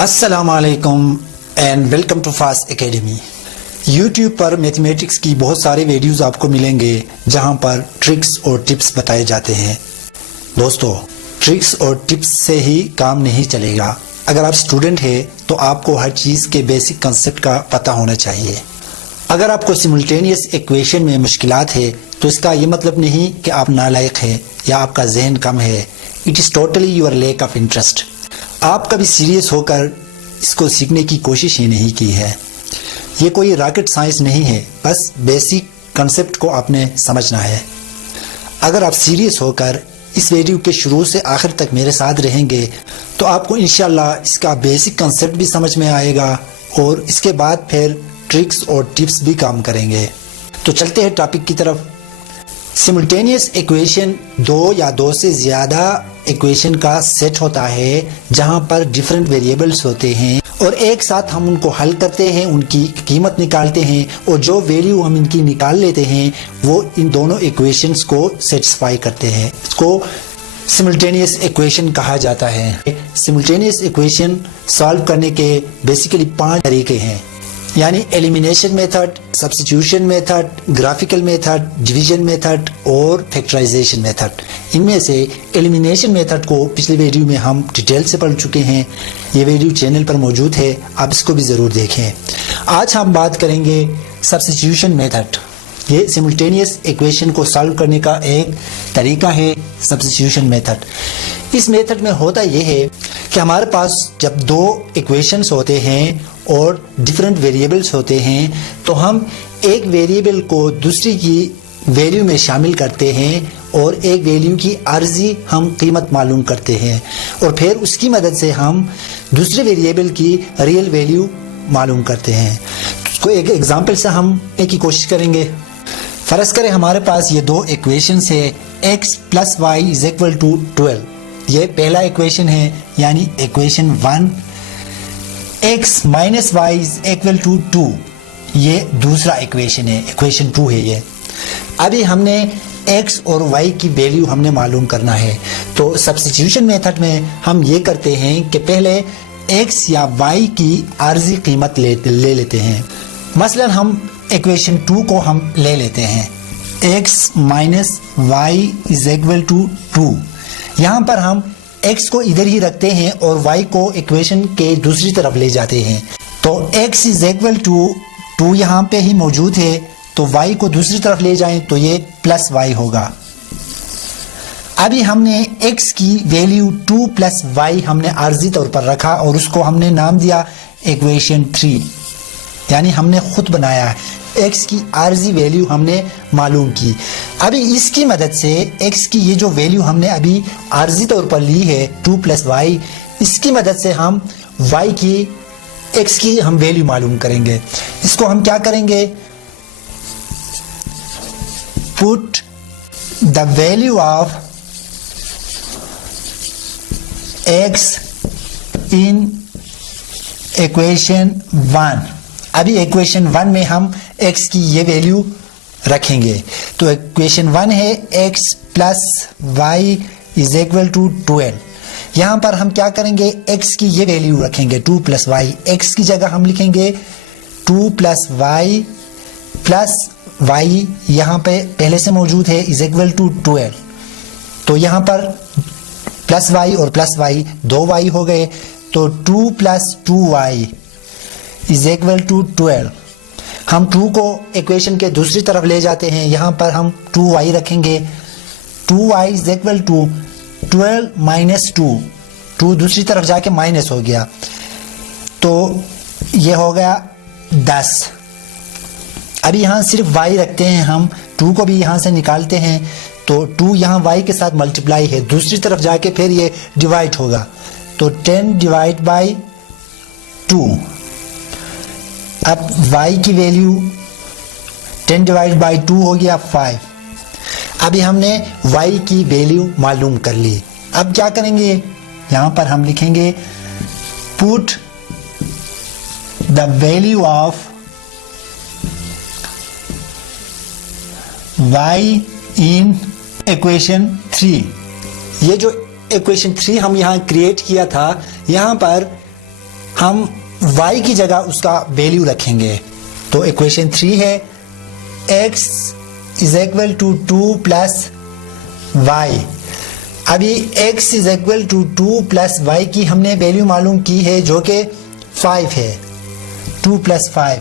अस्सलामुअलैकुम and welcome to Fast Academy. YouTube पर mathematics की बहुत सारे वीडियोस आपको मिलेंगे जहां पर ट्रिक्स और टिप्स बताए जाते हैं। दोस्तों, ट्रिक्स और टिप्स से ही काम नहीं चलेगा। अगर आप स्टूडेंट हैं तो आपको हर चीज़ के बेसिक कंसेप्ट का पता होना चाहिए। अगर आपको सिमुल्टेनियस इक्वेशन में मुश्किलात है तो इसका ये मतलब नहीं कि आप नालायक हैं या आपका जहन कम है। It is totally your lack of interest. आप कभी सीरियस होकर इसको सीखने की कोशिश ही नहीं की है। ये कोई रॉकेट साइंस नहीं है, बस बेसिक कंसेप्ट को आपने समझना है। अगर आप सीरियस होकर इस वीडियो के शुरू से आखिर तक मेरे साथ रहेंगे तो आपको इंशाल्लाह इसका बेसिक कंसेप्ट भी समझ में आएगा और इसके बाद फिर ट्रिक्स और टिप्स भी काम करेंगे। तो चलते हैं टॉपिक की तरफ। सिमुल्टेनियस इक्वेशन दो या दो से ज़्यादा इक्वेशन का सेट होता है जहां पर डिफरेंट वेरिएबल्स होते हैं और एक साथ हम उनको हल करते हैं, उनकी कीमत निकालते हैं और जो वैल्यू हम इनकी निकाल लेते हैं वो इन दोनों इक्वेशंस को सेटिस्फाई करते हैं। इसको सिमुल्टेनियस इक्वेशन कहा जाता है। सिमुल्टेनियस इक्वेशन सॉल्व करने के बेसिकली 5 तरीके हैं, यानी elimination method, substitution method, graphical method, division method और फैक्टराइजेशन मेथड। इनमें से एलिमिनेशन मेथड को पिछले वीडियो में हम डिटेल से पढ़ चुके हैं। ये वीडियो चैनल पर मौजूद है, आप इसको भी ज़रूर देखें। आज हम बात करेंगे सब्स्टिट्यूशन मेथड। ये सिमुल्टेनियस इक्वेशन को सॉल्व करने का एक तरीका है, सब्स्टिट्यूशन मेथड। इस मेथड में होता यह है कि हमारे पास जब दो इक्वेशंस होते हैं और डिफरेंट वेरिएबल्स होते हैं तो हम एक वेरिएबल को दूसरी की वैल्यू में शामिल करते हैं और एक वैल्यू की आर्जी हम कीमत मालूम करते हैं और फिर उसकी मदद से हम दूसरे वेरिएबल की रियल वैल्यू मालूम करते हैं। इसको एक एग्जांपल से हम की कोशिश करेंगे। फर्ज करें हमारे पास ये दो इक्वेशंस है, x + y = 12। ये पहला इक्वेशन है, यानी इक्वेशन 1। x - y = 2, ये दूसरा इक्वेशन है, इक्वेशन 2 है ये। अभी हमने x और y की वैल्यू हमने मालूम करना है, तो सब्स्टिट्यूशन मेथड में हम ये करते हैं कि पहले x या y की आर्जी कीमत ले लेते हैं। मसलन हम इक्वेशन 2 को हम ले लेते हैं, x - y = 2। यहाँ पर हम x को इधर ही रखते हैं और y को इक्वेशन के दूसरी तरफ ले जाते हैं। तो x = 2 यहाँ पे ही मौजूद है, तो y को दूसरी तरफ ले जाएं तो ये +y होगा। अभी हमने x की वैल्यू 2 + y हमने आर्जी तौर पर रखा और उसको हमने नाम दिया इक्वेशन 3, यानी हमने खुद बनाया। x की आर्जी वैल्यू हमने मालूम की। अभी इसकी मदद से x की ये जो वैल्यू हमने अभी आर्जी तौर पर ली है 2 + y, इसकी मदद से हम y की x की हम वैल्यू मालूम करेंगे। इसको हम क्या करेंगे, put the value of x in equation 1। अभी इक्वेशन 1 में हम x की ये वैल्यू रखेंगे। तो इक्वेशन 1 है x + y = 12। यहाँ पर हम क्या करेंगे, x की ये वैल्यू रखेंगे 2 + y। x की जगह हम लिखेंगे 2 + y प्लस y, यहाँ पे पहले से मौजूद है, = 12। तो यहाँ पर +y और +y 2y हो गए, तो 2 + 2y = 12। हम 2 को इक्वेशन के दूसरी तरफ ले जाते हैं, यहाँ पर हम 2y रखेंगे। 2y = 12 - 2, 2 दूसरी तरफ जाके माइनस हो गया, तो ये हो गया 10। अभी यहाँ सिर्फ y रखते हैं, हम 2 को भी यहाँ से निकालते हैं, तो 2 यहाँ y के साथ मल्टीप्लाई है, दूसरी तरफ जाके फिर ये डिवाइड होगा, तो 10/2। अब y की वैल्यू 10/2 हो गया 5। अभी हमने y की वैल्यू मालूम कर ली। अब क्या करेंगे, यहाँ पर हम लिखेंगे put the value of y in equation 3। ये जो इक्वेशन 3 हम यहाँ क्रिएट किया था, यहाँ पर हम y की जगह उसका वैल्यू रखेंगे। तो इक्वेशन 3 है x is equal to 2 plus y। अभी x is equal to 2 plus y की हमने वैल्यू मालूम की है जो कि 5 है, 2 प्लस 5,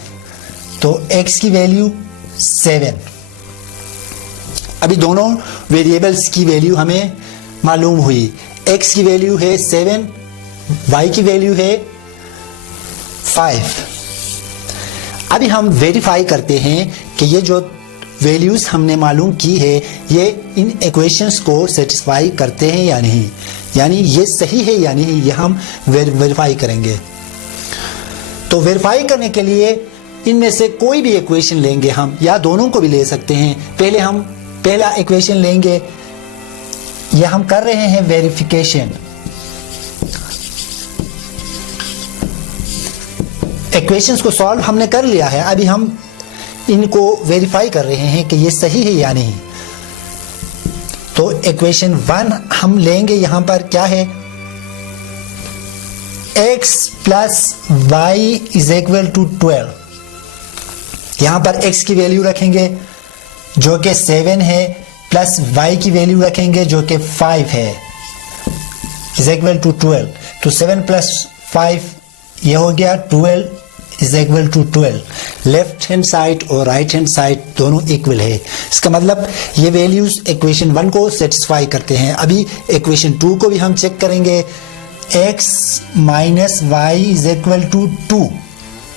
तो x की वैल्यू 7। अभी दोनों वेरिएबल्स की वैल्यू हमें मालूम हुई, x की वैल्यू है 7, y की वैल्यू है 5। अभी हम वेरीफाई करते हैं कि ये जो वैल्यूज हमने मालूम की है ये इन इक्वेशंस को सेटिस्फाई करते हैं या नहीं, यानी ये सही है या नहीं, ये हम वेरीफाई करेंगे। तो वेरीफाई करने के लिए इनमें से कोई भी इक्वेशन लेंगे हम, या दोनों को भी ले सकते हैं। पहले हम पहला इक्वेशन लेंगे, यह हम कर रहे हैं वेरिफिकेशन। इक्वेशंस को सॉल्व हमने कर लिया है, अभी हम इनको वेरीफाई कर रहे हैं कि ये सही है या नहीं। तो इक्वेशन 1 हम लेंगे, यहां पर क्या है, x plus y is equal to 12। यहां पर x की वैल्यू रखेंगे जो कि 7 है, प्लस y की वैल्यू रखेंगे जो कि 5 है, इज इक्वल टू 12। तो 7 प्लस 5 ये हो गया 12 is equal to 12। Left hand side और राइट हैंड साइड दोनों इक्वल है, इसका मतलब ये वैल्यूज इक्वेशन 1 को सेटिस्फाई करते हैं। अभी इक्वेशन 2 को भी हम चेक करेंगे, x minus y is equal to 2।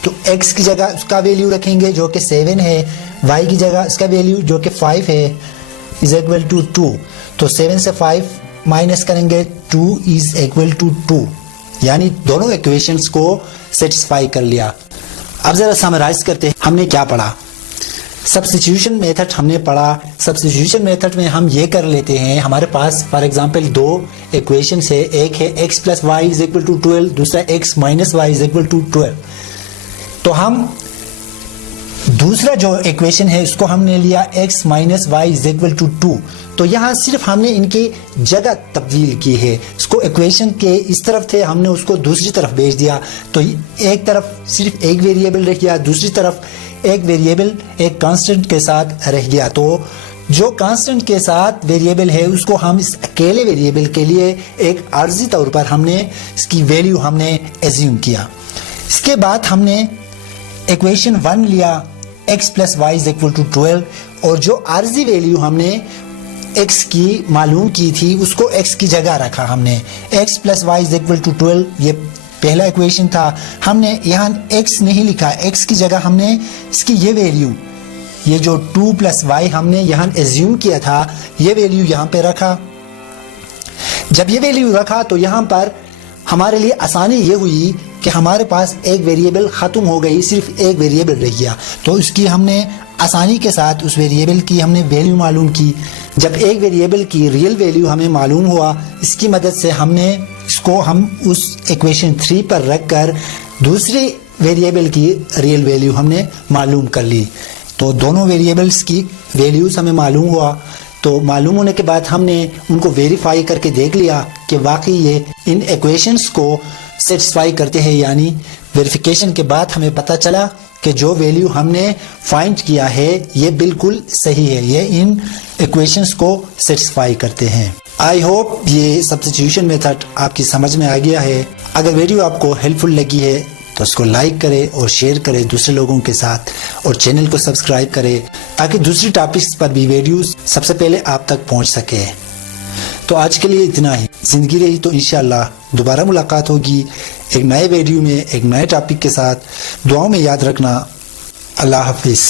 तो x की जगह उसका वैल्यू रखेंगे जो कि 7 है, y की जगह उसका वैल्यू जो कि 5 है, इज इक्वल टू 2। तो 7 से 5 माइनस करेंगे, 2 इज इक्वल टू 2, यानी दोनों इक्वेशंस को सेटिस्फाई कर लिया। अब जरा समराइज करते हैं हमने क्या पढ़ा। सब्स्टिट्यूशन मेथड हमने पढ़ा। सब्स्टिट्यूशन मेथड में हम ये कर लेते हैं, हमारे पास फॉर एग्जांपल 2 इक्वेशंस है, एक है x plus y is equal to 12, दूसरा x minus y is equal to 12। तो हम दूसरा जो इक्वेशन है उसको हमने लिया x minus y is equal to 2। तो यहाँ सिर्फ हमने इनकी जगह तब्दील की है, इसको इक्वेशन के इस तरफ थे, हमने उसको दूसरी तरफ भेज दिया। तो एक तरफ सिर्फ एक वेरिएबल रह गया, दूसरी तरफ एक वेरिएबल एक कांस्टेंट के साथ रह गया। तो जो कांस्टेंट के साथ वेरिएबल है उसको हम इस अकेले वेरिएबल के लिए एक आर्जी तौर पर हमने इसकी वैल्यू हमने एज्यूम किया। इसके बाद हमने इक्वेशन 1 लिया, x plus y is equal to 12, और जो आर्जी वैल्यू हमने x की मालूम की थी उसको x की जगह रखा हमने, x plus y is equal to 12, ये पहला इक्वेशन था। हमने यहाँ x नहीं लिखा, x की जगह हमने इसकी ये वैल्यू, ये जो 2 प्लस वाई हमने यहाँ एज्यूम किया था, ये वैल्यू यहाँ पे रखा। जब ये वैल्यू रखा तो यहाँ पर हमारे लिए आसानी ये हुई कि हमारे पास एक वेरिएबल ख़त्म हो गई, सिर्फ एक वेरिएबल रह गया। तो उसकी हमने आसानी के साथ उस वेरिएबल की हमने वैल्यू मालूम की। जब एक वेरिएबल की रियल वैल्यू हमें मालूम हुआ, इसकी मदद से हमने इसको हम उस इक्वेशन 3 पर रख कर दूसरी वेरिएबल की रियल वैल्यू हमने मालूम कर ली। तो दोनों वेरिएबल्स की वैल्यूज़ हमें मालूम हुआ। तो मालूम होने के बाद हमने उनको वेरीफाई करके देख लिया कि वाकई ये इन इक्वेशंस को सेटिस्फाई करते हैं, यानी वेरिफिकेशन के बाद हमें पता चला कि जो वैल्यू हमने फाइंड किया है ये बिल्कुल सही है, ये इन इक्वेशंस को सेटिस्फाई करते हैं। आई होप ये सब्स्टिट्यूशन मेथड आपकी समझ में आ गया है। अगर वीडियो आपको हेल्पफुल लगी है तो उसको लाइक करें और शेयर करें दूसरे लोगों के साथ, और चैनल को सब्सक्राइब करें ताकि दूसरी टॉपिक्स पर भी वीडियोस सबसे पहले आप तक पहुंच सके। तो आज के लिए इतना ही। जिंदगी रही तो इंशाअल्लाह दोबारा मुलाकात होगी एक नए वीडियो में एक नए टॉपिक के साथ। दुआओं में याद रखना। अल्लाह हाफिज़।